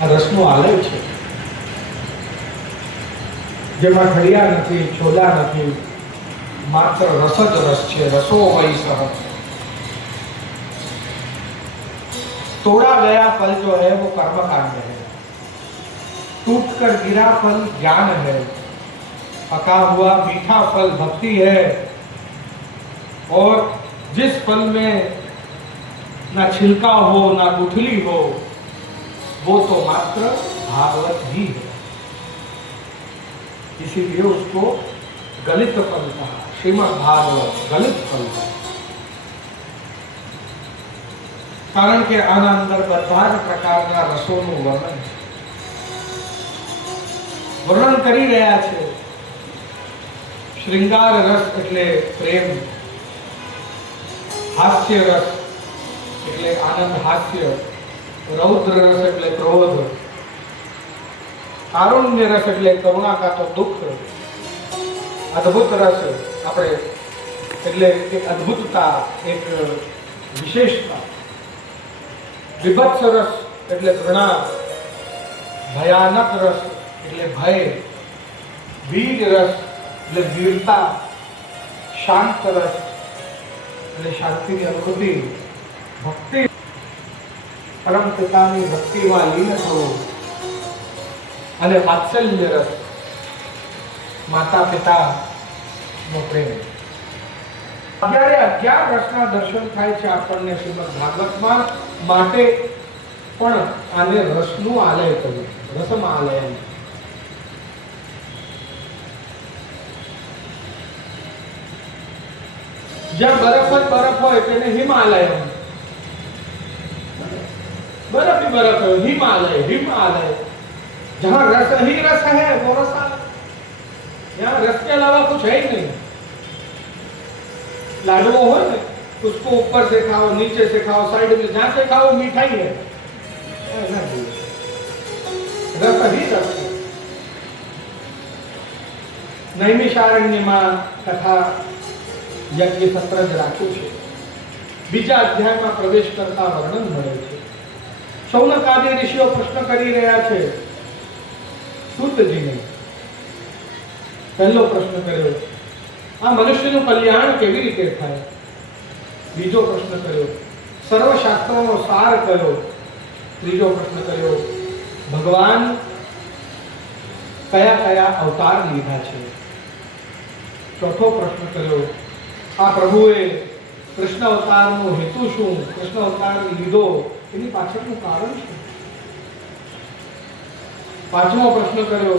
આ રસનો આલય છે, જેમાં ઠળિયા નથી, છોલા નથી, માત્ર રસ જ રસ છે। રસો વહી સહજ, तोड़ा गया फल जो है वो कर्म कांड है, टूट कर गिरा फल ज्ञान है, पका हुआ मीठा फल भक्ति है, और जिस फल में ना छिलका हो ना गुठली हो वो तो मात्र भागवत ही है। इसीलिए उसको गलित फल कहा। श्रीमद् भागवत गलित फल है, कारण के આના અંદર બધા જ પ્રકારના રસોનું વર્ણન છે। વર્ણન કરી રહ્યા છે। શ્રૃંગાર રસ એટલે પ્રેમ, હાસ્ય રસ એટલે આનંદ હાસ્ય, રૌદ્ર રસ એટલે ક્રોધ, કારુણ્ય રસ એટલે કરુણા કાતો દુઃખ, અદ્ભુત રસ આપણે એટલે એક અદ્ભુતતા, એક વિશેષતા, વિભત્સ રસ એટલે ઘૃણા, ભયાનક રસ એટલે ભય, વીર રસ એટલે વીરતા, શાંત રસ એટલે શાંતિની અનુભૂતિ, ભક્તિ પરમ પિતાની ભક્તિમાં લીન થવું, અને વાત્સલ્ય રસ માતા પિતાનો પ્રેમ। અત્યારે 11 રસના દર્શન થાય છે આપણને શ્રીમદ્ ભાગવતમાં, માટે પણ આને રસનું આલય કહ્યું, રસમાં આલય। જ્યાં બરફ જ બરફ હોય તેને હિમાલય, बर्फ ही बर्फ है, हिमालय हिमालय। जहां रस ही रस है वो रसालय, यहाँ रस के अलावा कुछ है ही नहीं। लाडुओ हो ना, उसको ऊपर से खाओ, नीचे से खाओ, साइड में जहां से खाओ मिठाई है, रस ही रस है। नैमिषारण्यમાં કથા યજ્ઞ સત્ર જ રાખ્યું છે। બીજા અધ્યાયમાં પ્રવેશ કરતા વર્ણન મળે છે। शौनक आदि ऋषिओ प्रश्न કરી રહ્યા છે सूतजीને। પહેલો પ્રશ્ન કર્યો, આ મનુષ્યનું કલ્યાણ કેવી રીતે થાય? બીજો પ્રશ્ન કર્યો, સર્વશાસ્ત્રોનો સાર કયો? ત્રીજો પ્રશ્ન કર્યો, ભગવાન કયા કયા અવતાર લીધા છે? ચોથો પ્રશ્ન કર્યો, આ પ્રભુએ કૃષ્ણ અવતારનો હેતુ શું? કૃષ્ણ અવતાર લીધો એની પાછળનું કારણ શું? પાંચમો પ્રશ્ન કર્યો,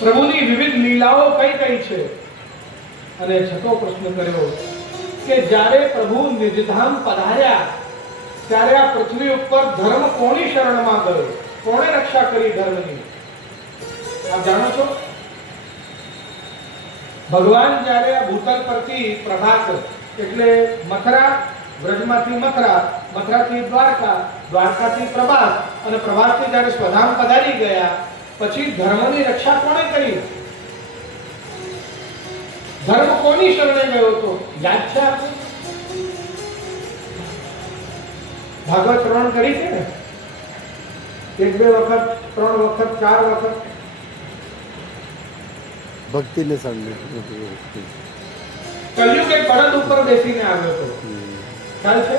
પ્રભુની વિવિધ લીલાઓ કઈ કઈ છે? અને છઠ્ઠો પ્રશ્ન કર્યો કે જ્યારે પ્રભુ નિજધામ પધાર્યા ત્યારે આ પૃથ્વી ઉપર ધર્મ કોની શરણમાં ગયો? કોણે રક્ષા કરી ધર્મની? આપ જાણો છો, ભગવાન જ્યારે આ ભૂતલ પરથી પ્રભાસ એટલે મથરા, વ્રજમાંથી મથરા, મથરાથી દ્વારકા, દ્વારકાથી પ્રભાસ, અને પ્રભાસથી જ્યારે સ્વધામ પધારી ગયા પછી ધર્મની રક્ષા કોણે કરી? ધર્મ કોની શરણે ગયો હતો? યાદ છે આપને? ભાગવત શ્રવણ કરી છે ને? 1-2 વખત, 3 વખત, 4 વખત? ભક્તિને સામે કલયુગ એક બળદ ઉપર બેસીને આવ્યો હતો, ખ્યાલ છે?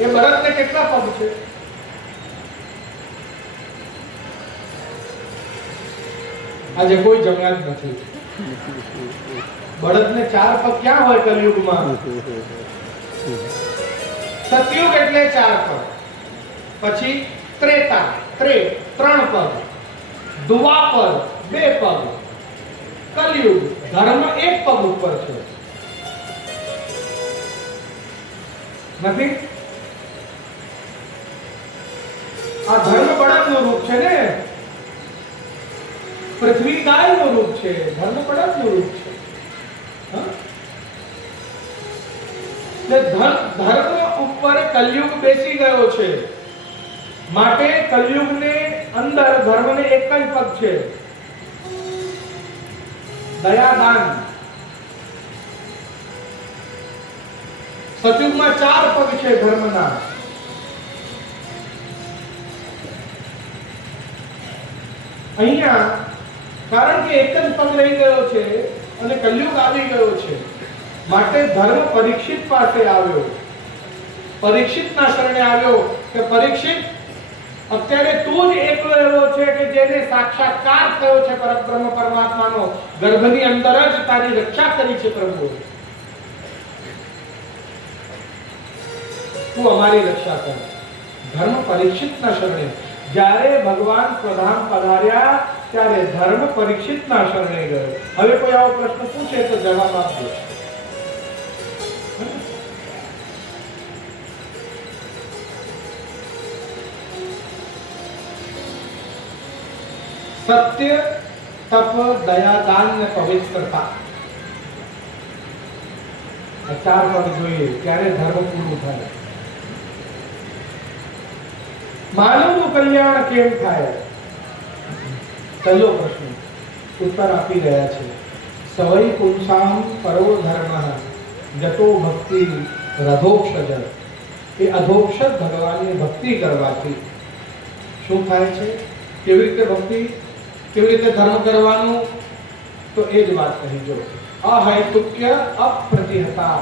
એ બળદને કેટલા પગ છે? આજે કોઈ જમ્યા જ નથી। બળદને 4 પગ ક્યાં હોય કલયુગમાં? સતયુગ એટલે 4 પગ, પછી ત્રેતા, 3 પગ, દ્વાપર 2 પગ, કલયુગ ધર્મ 1 પગ ઉપર છે, નથી? આ ધર્મ બળદનું રૂપ છે ને, પૃથ્વી ગાયનું રૂપ છે, ધર્મ બળદનું રૂપ છે। ધર્મ ઉપર કલયુગ બેસી ગયો છે, માટે કલયુગને અંદર ધર્મને એક જ પગ છે, દયાદાન। સતયુગમાં 4 પગ છે ધર્મના, અહીંયા કારણ કે એક જ પગ રહી ગયો છે અને કલયુગ આવી ગયો છે, માટે ધર્મ પરીક્ષિત પાસે આવ્યો, પરીક્ષિતના શરણે આવ્યો કે પરીક્ષિત, અત્યારે તું જ એકલો એવો છે કે જેને સાક્ષાત્કાર થયો છે પરબ્રહ્મ પરમાત્માનો, ગર્ભની અંદર જ તારી રક્ષા કરી છે પ્રભુ, તું અમારી રક્ષા કર. ધર્મ પરીક્ષિતના શરણે, જ્યારે ભગવાન પ્રધાન પધાર્યા ત્યારે ધર્મ પરીક્ષિતના શરણે ગયો. હવે કોઈ આવો પ્રશ્ન પૂછે તો જવાબ આપજો. સત્ય, તપ, દયા, દાન ને પવિત્રતા, આ ચાર પદ જોઈએ ત્યારે ધર્મ પૂરું થાય. માનવનું કલ્યાણ કેમ થાય? પહેલો પ્રશ્ન ઉત્તર આપી રહ્યા છે. સવૈ પુંસામ પરો ધર્મઃ જતો ભક્તિ રધોક્ષજ. એ અધોક્ષજ ભગવાનની ભક્તિ કરવાથી શું થાય છે? કેવી રીતે ભક્તિ, કેવી રીતે ધર્મ કરવાનું? તો એ જ વાત કહી જો. અહૈતુક્ય અપ્રતિહતા.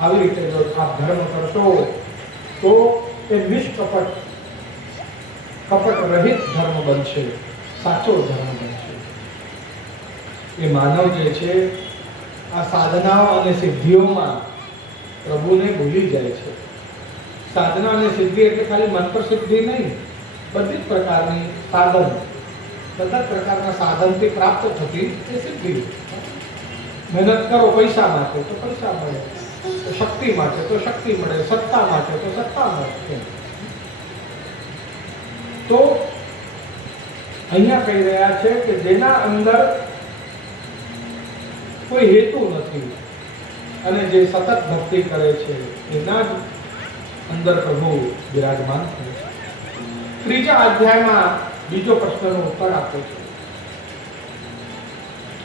આવી રીતે જો આપ ધર્મ કરશો તો એ નિષ્કપટ, કપટ રહિત ધર્મ બનશે, સાચો ધર્મ બનશે. એ માનવ જે છે આ સાધનાઓ અને સિદ્ધિઓમાં પ્રભુને ભૂલી જાય છે. સાધના અને સિદ્ધિ એટલે ખાલી મન પર સિદ્ધિ નહીં, બધી જ પ્રકારની સાધન, બધા પ્રકારના સાધનથી પ્રાપ્ત થતી એ સિદ્ધિ. મહેનત કરો પૈસા માટે તો પૈસા મળે, શક્તિ માટે તો શક્તિ મળે, સત્તા માટે તો સત્તા મળે. તો અહીંયા કહી રહ્યા છે કે જેના અંદર કોઈ હેતુ નથી અને જે સતત ભક્તિ કરે છે એના જ અંદર પ્રભુ વિરાજમાન થાય છે. ત્રીજા અધ્યાયમાં બીજો પ્રશ્નનો ઉત્તર આપે છે.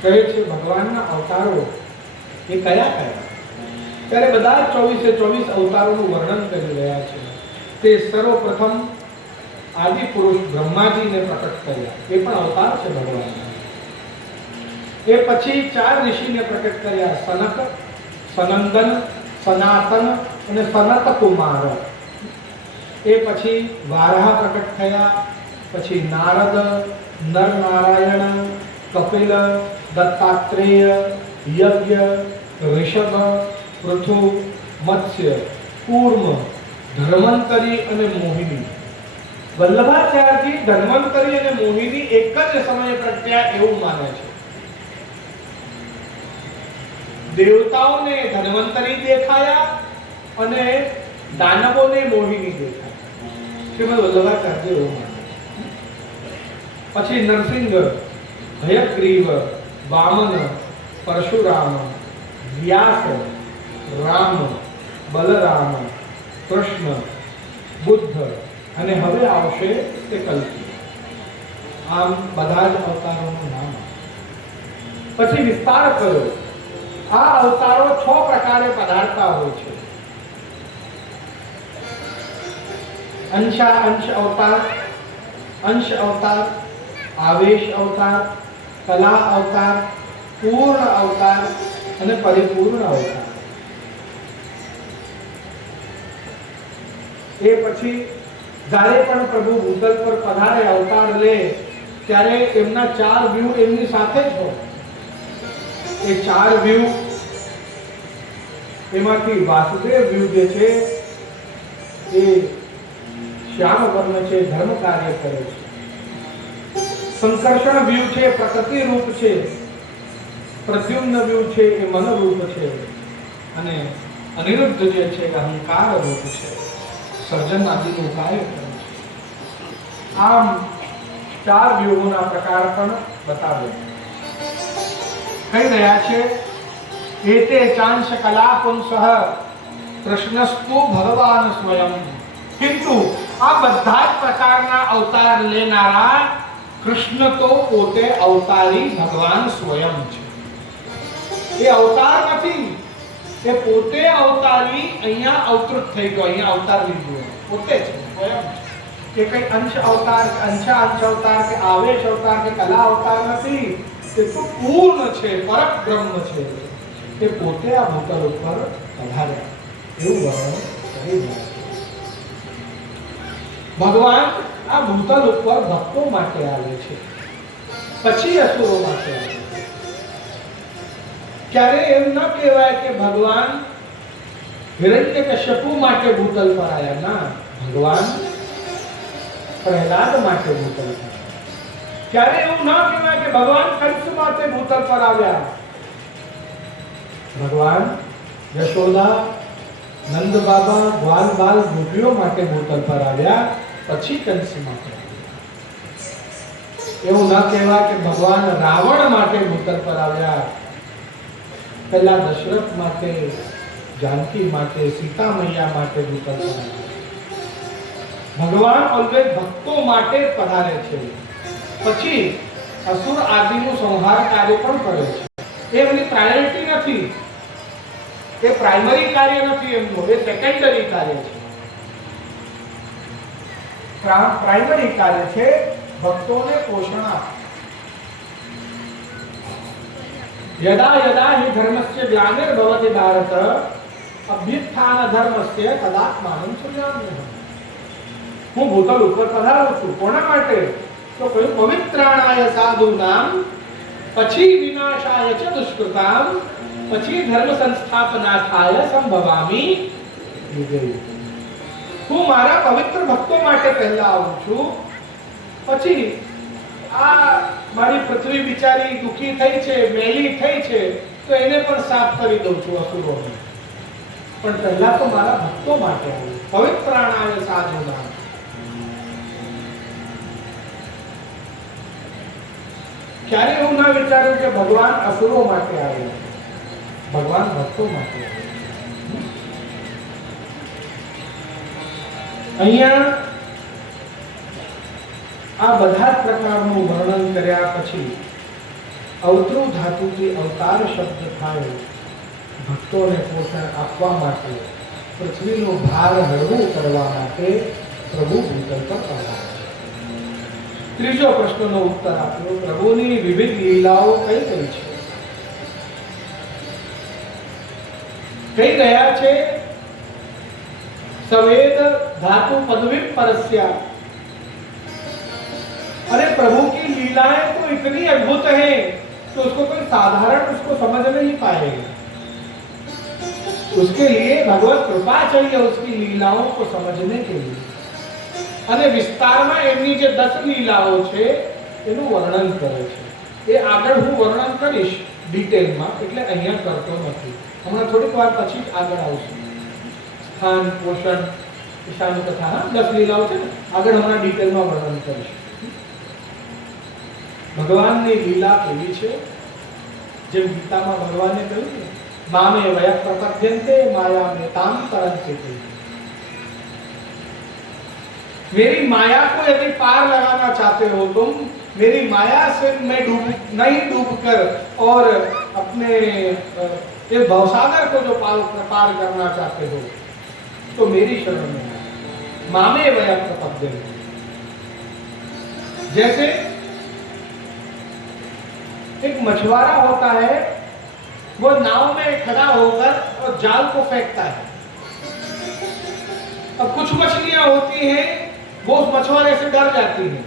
કહે છે ભગવાનના અવતારો એ કયા કયા? ત્યારે બધા 24 અવતારોનું વર્ણન કરી રહ્યા છે. તે સર્વપ્રથમ આદિ પુરુષ બ્રહ્માજીને પ્રકટ કર્યા, એ પણ અવતાર છે ભગવાનના. એ પછી 4 ઋષિને પ્રકટ કર્યા, સનક, સનંદન, સનાતન અને સનત કુમાર. એ પછી વારાહ પ્રકટ થયા, પછી નારદ, નર નારાયણ, કપિલ, દત્તાત્રેય, યજ્ઞ, ઋષભ, પૃથુ, મત્સ્ય, કૂર્મ, ધન્વંતરી અને મોહિની. વલ્લભાચાર્યજી ધન્વંતરી અને મોહિની એક જ સમયે પ્રગટ્યા એવું માને છે. દેવતાઓને ધન્વંતરી દેખાયા અને દાનવોને મોહિની દેખાયા. શ્રીમદ વલ્લભાચાર્ય એવું માને. પછી નરસિંહ, હયગ્રીવ, વામન, પરશુરામ, વ્યાસ, રામ, બલરામ, કૃષ્ણ, બુદ્ધ અને હવે આવશે તે કલ્કી. આમ બધા જ અવતારોનું નામ. પછી વિસ્તાર કર્યો. આ અવતારો 6 પ્રકારે પધારતા હોય છે. અંશ અવતાર, અંશ અવતાર, આવેશ અવતાર, કલા અવતાર, પૂર્ણ અવતાર અને પરિપૂર્ણ અવતાર. એ પછી જ્યારે પણ પ્રભુ ભૂતલ પર પધારે, અવતાર લે, ત્યારે એમના 4 વ્યૂહ એમની સાથે જ હોય. એ 4 વ્યૂહ એમાંથી વાસુદેવ વ્યૂહ જે છે એ શ્યામ વર્ણ છે, ધર્મ કાર્ય કરે છે. સંકર્ષણ વ્યૂહ છે, પ્રકૃતિ રૂપ છે. પ્રદ્યુમ્ન વ્યૂહ છે એ મન રૂપ છે. અને અનિરુદ્ધ જે છે એ અહંકાર રૂપ છે, સર્જન આદિનું કાર્ય કરે છે. આમ 4 વ્યૂહોના પ્રકાર પણ બતાવે. કહી રહ્યા છે એતે ચાંશ કલા પુંસઃ કૃષ્ણસ્તુ ભગવાન સ્વયં. કિંતુ આ બધા જ પ્રકારના અવતાર લેનારા કૃષ્ણ તો પોતે અવતારી ભગવાન સ્વયં છે. એ અવતાર નથી, એ પોતે અવતારી અહીંયા અવતૃત થઈ ગયો, અહીંયા અવતાર લીધો, પોતે છે, સ્વયં છે. કે કઈ અંશ અવતાર કે અંશ અવતાર કે આવેશ અવતાર કે કલા અવતાર નથી, તે તો પૂર્ણ છે, પરમ બ્રહ્મ છે, તે પોતે આ ભૂતલ ઉપર પધાર્યા એવું વર્ણન કરી રહ્યા છે. ભગવાન આ ભૂતલ ઉપર ભક્તો માટે આવે છે, પછી અસુરો માટે આવે છે. ક્યારે એમ ન કહેવાય કે ભગવાન હિરણ્યકશ્યપુ માટે ભૂતલ પર આવ્યા. ના, ભગવાન પ્રહલાદ માટે ભૂતલ પર. ક્યારે એવું ન કહેવાય કે ભગવાન કંસ માટે ભૂતલ પર આવ્યા. ભગવાન યશોદા, નંદ બાબા, ગ્વાલ બાલ ગોપીઓ માટે ભૂતલ પર આવ્યા, પછી કંસ માટે. એવું ન કહેવાય કે ભગવાન રાવણ માટે ભૂતલ પર આવ્યા, પહેલા દશરથ માટે, જાનકી માટે, સીતા મૈયા માટે ભૂતલ પર આવ્યા. ભગવાન ઓલવેઝ ભક્તો માટે પધારે છે, પછી અસુર આદિનું સંહાર કાર્ય પણ કરે છે. એ એમની પ્રાયોરિટી નથી, એ પ્રાઇમરી કાર્ય નથી એમનું, એ સેકન્ડરી કાર્ય છે. પ્રાઇમરી કાર્ય છે ભક્તોને પોષણ આપવું. यदा यदा हि धर्मस्य ग्लानिर्भवति भारत अभ्युत्थान धर्मस्य तदात्मानं सृजाम्यहम्. હું ભૂતલ ઉપર પધારું છું કોના માટે? તો કોઈ પવિત્રાણાય સાધુનામ, પછી વિનાશાય ચ દુષ્કૃતામ, પછી ધર્મ સંસ્થાપનાથાય સંભવામી યુગે. હું મારા પવિત્ર ભક્તો માટે પહેલા આવું છું, પછી આ મારી પૃથ્વી બિચારી દુખી થઈ છે, મેલી થઈ છે, તો એને પણ સાફ કરી દઉં છું અસુરોને. પણ પહેલા તો મારા ભક્તો માટે આવું. પવિત્રાણાય સાધુનામ. ક્યારે એવું ના વિચાર્યું કે ભગવાન અસુરો માટે આવે, ભગવાન ભક્તો માટે આવે. અહીંયા આ બધા પ્રકારનું વર્ણન કર્યા પછી અવતૃ ધાતુથી અવતાર શબ્દ થાય, ભક્તોને પોષણ આપવા માટે, પૃથ્વીનો ભાર હળવું કરવા માટે પ્રભુ ભૂતલ પર પધાર્યા. ત્રીજો પ્રશ્નનો ઉત્તર આપ્યો. પ્રભુની વિવિધ લીલાઓ કઈ કઈ છે? કઈ રહ્યા છે? सवेद धातु पदवी परस्या. अरे प्रभु की लीलाएं तो इतनी अद्भुत है कि उसको कोई साधारण उसको समझ नहीं पाएगा. उसके लिए भगवत कृपा चाहिए उसकी लीलाओं को समझने के लिए. અને વિસ્તારમાં એમની જે 10 લીલાઓ છે એનું વર્ણન કરે છે. એ આગળ હું વર્ણન કરીશ ડિટેલમાં, એટલે અહીંયા કરતો નથી. હમણાં થોડીક વાર પછી આગળ આવશું. સ્થાન, પોષણ, ઈશાનું કથા, 10 લીલાઓ છે ને, આગળ હમણાં ડિટેલમાં વર્ણન કરીશ. ભગવાનની લીલા કેવી છે? જેમ ગીતામાં ભગવાને કહ્યું ને, મામે વય પ્રપદ્યન્તે માયા में ताम तरन्ते. मेरी माया को यदि पार लगाना चाहते हो तुम, मेरी माया से मैं नहीं डूब कर और अपने ये भवसागर को जो पार करना चाहते हो तो मेरी शरण में मामे वय प्रपद्यन्ते. जैसे एक मछुआरा होता है, वो नाव में खड़ा होकर और जाल को फेंकता है. अब कुछ मछलियां होती हैं वो उस मछुआरे से डर जाती हैं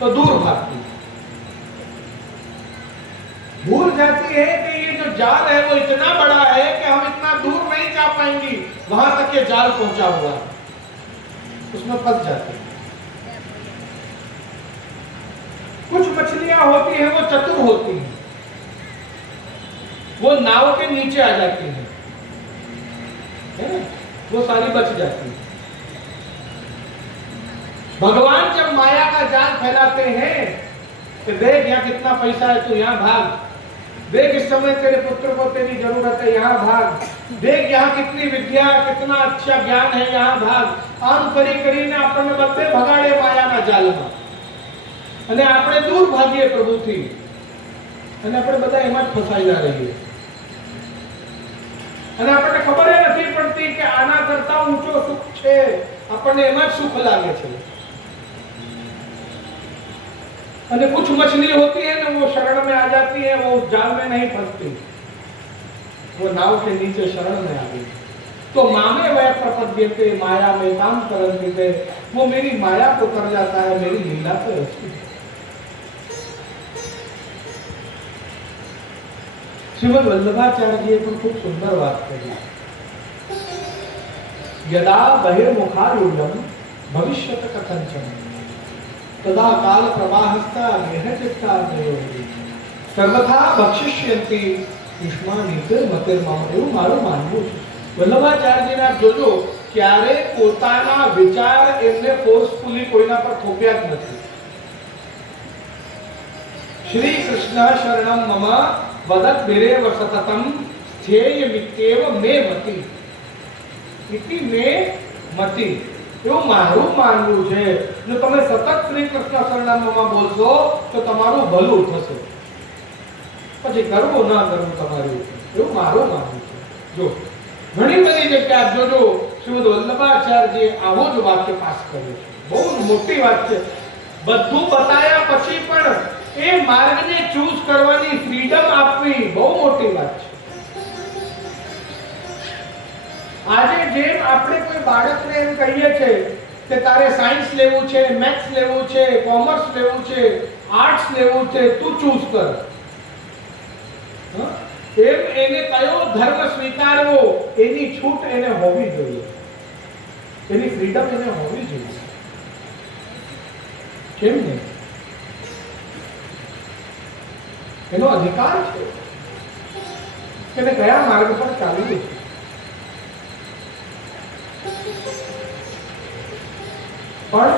तो दूर भागती है. भूल जाती है कि ये जो जाल है वो इतना बड़ा है कि हम इतना दूर नहीं जा पाएंगे, वहां तक ये जाल पहुंचा हुआ है, उसमें फंस जाते हैं. कुछ मछलियां होती हैं वो चतुर होती हैं, वो नाव के नीचे आ जाती हैं, है ना, वो सारी बच जाती है. भगवान जब माया का जाल फैलाते हैं कि देख यहाँ कितना पैसा है, तू यहाँ भाग, देख इस समय तेरे पुत्र को तेरी जरूरत है, यहाँ भाग, देख यहाँ कितनी विद्या, कितना अच्छा ज्ञान है, यहाँ भाग. आम करी કરીને આપણને બધે ભગાડે માયાના જાલમાં, અને આપણે દૂર ભાગીએ પ્રભુથી, અને આપણે બધા એમાં જ ફસાયેલા રહીએ. અને આપણને ખબર નથી પડતી કે આના કરતા ઊંચો સુખ છે આપણને એમાં જ સુખ લાગે છે। અને कुछ मछली होती है ना, वो शरण में आ जाती है, वो जाल में नहीं फंसती, वो नाव के नीचे शरण में आ गई। तो मामे वह प्रपद्यते माया में काम करते थे, वो मेरी माया को कर जाता है, मेरी लीला तो उसकी। श्रीमद् वल्लभाचार्य जी पर खूब सुंदर बात कही। यदा बहिर्मुखारूढ़ भविष्यत कथंचन तदा काल प्रवाहस्ता गेहचित्ता देवोगी सर्वथा भक्षिष्यन्ति युष्मानित मतिर्मम। એવું મારું માનવું છે। વલ્લભાચાર્યજીને આપ જોજો, ક્યારે પોતાના વિચાર એમને ફોર્સફુલી કોઈના પર થોપ્યા જ નથી। શ્રી કૃષ્ણ શરણમ મમ વદત વિરેવ સતતમ સ્થેયમિત્યેવ મે મતિ ઇતિ મે મતિ। એવું મારું માનવું છે। જો તમે સતત શ્રી કૃષ્ણ શરણમમાં બોલશો તો તમારું ભલું થશે, પછી કરવું ના કરવું તમારું, એવું મારું માનવું છે। જો ઘણી બધી જગ્યા આપ જોજો, શ્રીમદ વલ્લભાચાર્યજીએ આવો જ વાક્ય પાસ કર્યો છે। બહુ જ મોટી વાત છે। બધું બતાયા પછી પણ એ માર્ગને ચૂઝ કરવાની ફ્રીડમ આપવી બહુ મોટી વાત છે। આજે જેમ આપણે કોઈ બાળકને એમ કહીએ છે કે તારે સાયન્સ લેવું છે, મેથ્સ લેવું છે, કોમર્સ લેવું છે, આર્ટ્સ લેવું છે, તું ચૂઝ કર, એમ એને કયો ધર્મ સ્વીકારવો એની છૂટ એને હોવી જોઈએ, એની ફ્રીડમ એને હોવી જોઈએ। કેમ નહીં? એનો અધિકાર છે કે એને કયા માર્ગ પર ચાલવું છે। પણ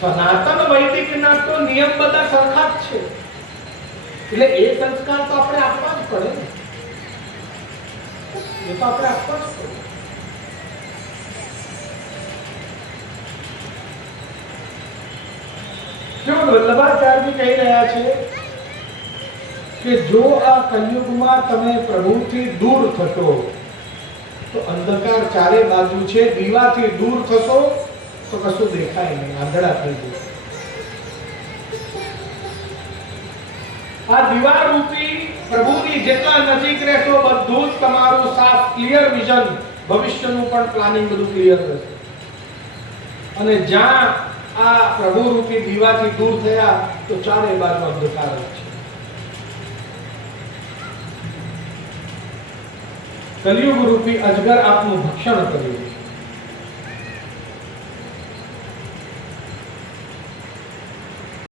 સનાતન વૈદિકના તો નિયમ બધા સરખા જ છે, એટલે એ સંસ્કાર તો આપણે આપવા જ પડે ને, એ તો આપણે આપવા જ પડે। જો વલ્લભાચાર્યજી કહી રહ્યા છે કે જો આ કલયુગમાં તમે પ્રભુથી દૂર થશો તો અંધકાર ચારે બાજુ છે, દીવાથી દૂર થશો તો કશું દેખાય નહીં, આંધળા થઈ જશે। આ દીવા રૂપી પ્રભુની જેટલા નજીક રહેશો બધું જ તમારું સાફ ક્લિયર વિઝન, ભવિષ્યનું પણ પ્લાનિંગ બધું ક્લિયર રહેશે। અને જ્યાં આ પ્રભુ રૂપી દીવાથી દૂર થયા તો ચારે બાજુ અંધકાર જ છે। કલિયુગ રૂપી અજગર આપનું ભક્ષણ કર્યું।